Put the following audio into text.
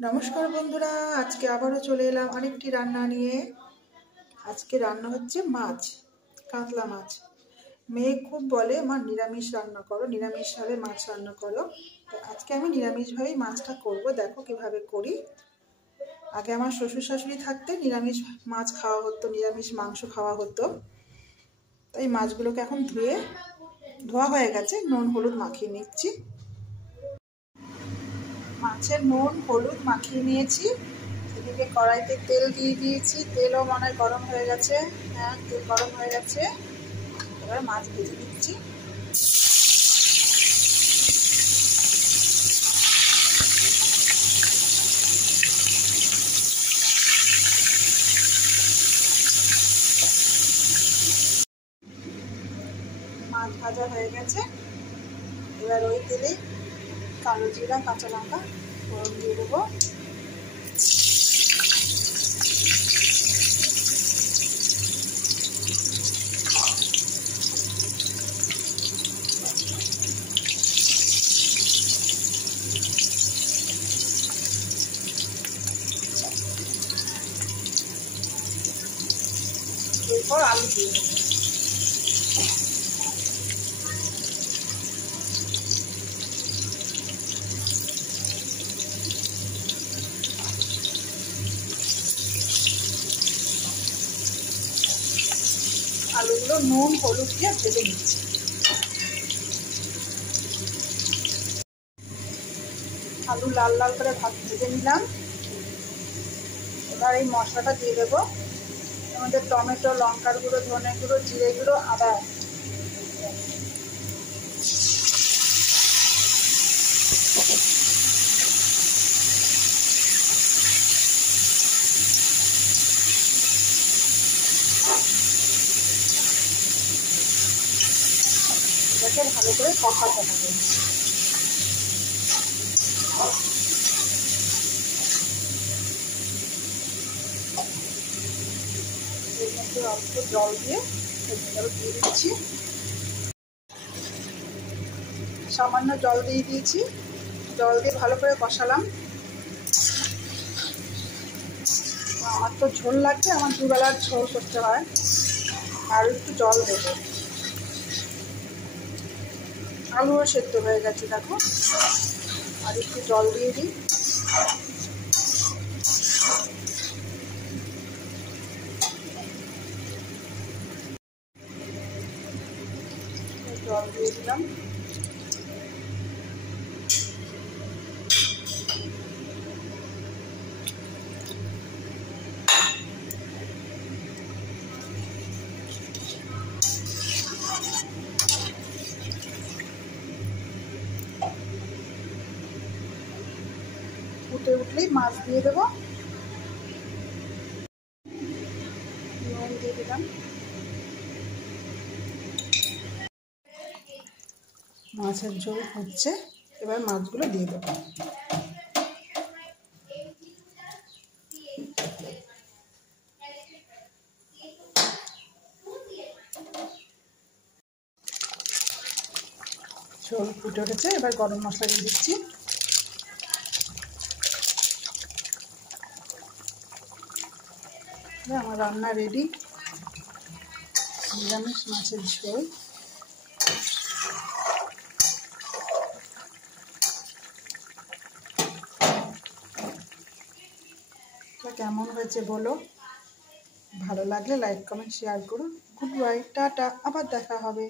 নমস্কার বন্ধুরা, আজকে আবারও চলে এলাম আরেকটি রান্না নিয়ে। আজকে রান্না হচ্ছে মাছ, কাতলা মাছ। মেয়ে খুব বলে মা নিরামিষ রান্না করো, নিরামিষভাবে মাছ রান্না করো। তো আজকে আমি নিরামিষভাবেই মাছটা করব। দেখো কিভাবে করি। আগে আমার শ্বশুর শাশুড়ি থাকতে নিরামিষ মাছ খাওয়া হতো, নিরামিষ মাংস খাওয়া হতো। তাই মাছগুলোকে এখন ধোয়া হয়ে গেছে, নুন হলুদ মাখিয়ে নিচ্ছি। মাছের নুন হলুদ মাখিয়ে নিয়েছি। এদিকে কড়াইতে তেল দিয়ে দিয়েছি, তেলও মনে হয় গরম হয়ে গেছে। হ্যাঁ, তেল গরম হয়ে গেছে। এবার মাছ ভেজে দিচ্ছি। মাছ ভাজা হয়ে গেছে। এবার ওই তেলে কালো জিরা কাঁচা লঙ্কা ফোড়ন দিয়ে দেবো। এরপর আলু দিয়ে দেবো। আলুগুলো নুন হলুদ দিয়ে ভেজে নিচ্ছি। আলু লাল লাল করে ভেজে নিলাম। এবার এই মশলাটা দিয়ে দেবো। এর মধ্যে টমেটো, লঙ্কার গুঁড়ো, ধনে গুঁড়ো, জিরে গুঁড়ো, আদা। এটাকে ভালো করে কষাতে হবে। এর মধ্যে অল্প জল দিয়ে দিচ্ছি। সামান্য জল দিয়ে দিয়েছি। জল দিয়ে ভালো করে কষালাম। আমার তো ঝোল লাগবে, আমার দুবেলার ঝোল করতে হয়। আর একটু জল দেবো। আলুও সেদ্ধ হয়ে গেছে দেখো। আর একটু জল দিয়ে দিই। জল দিয়ে দিলাম। ফুটে উঠলেই মাছ দিয়ে দেবো। নুন দিয়ে দিলাম। মাছের ঝোল হচ্ছে, এবার মাছগুলো দিয়ে দেবো। ঝোল ফুটে উঠেছে, এবার গরম মশলা দিয়ে দিচ্ছি। আমার রান্না রেডি, নিরামিষ মাছের ঝোল। কেমন হয়েছে বলো। ভালো লাগলে লাইক কমেন্ট শেয়ার করো। গুড বাই, টাটা, আবার দেখা হবে।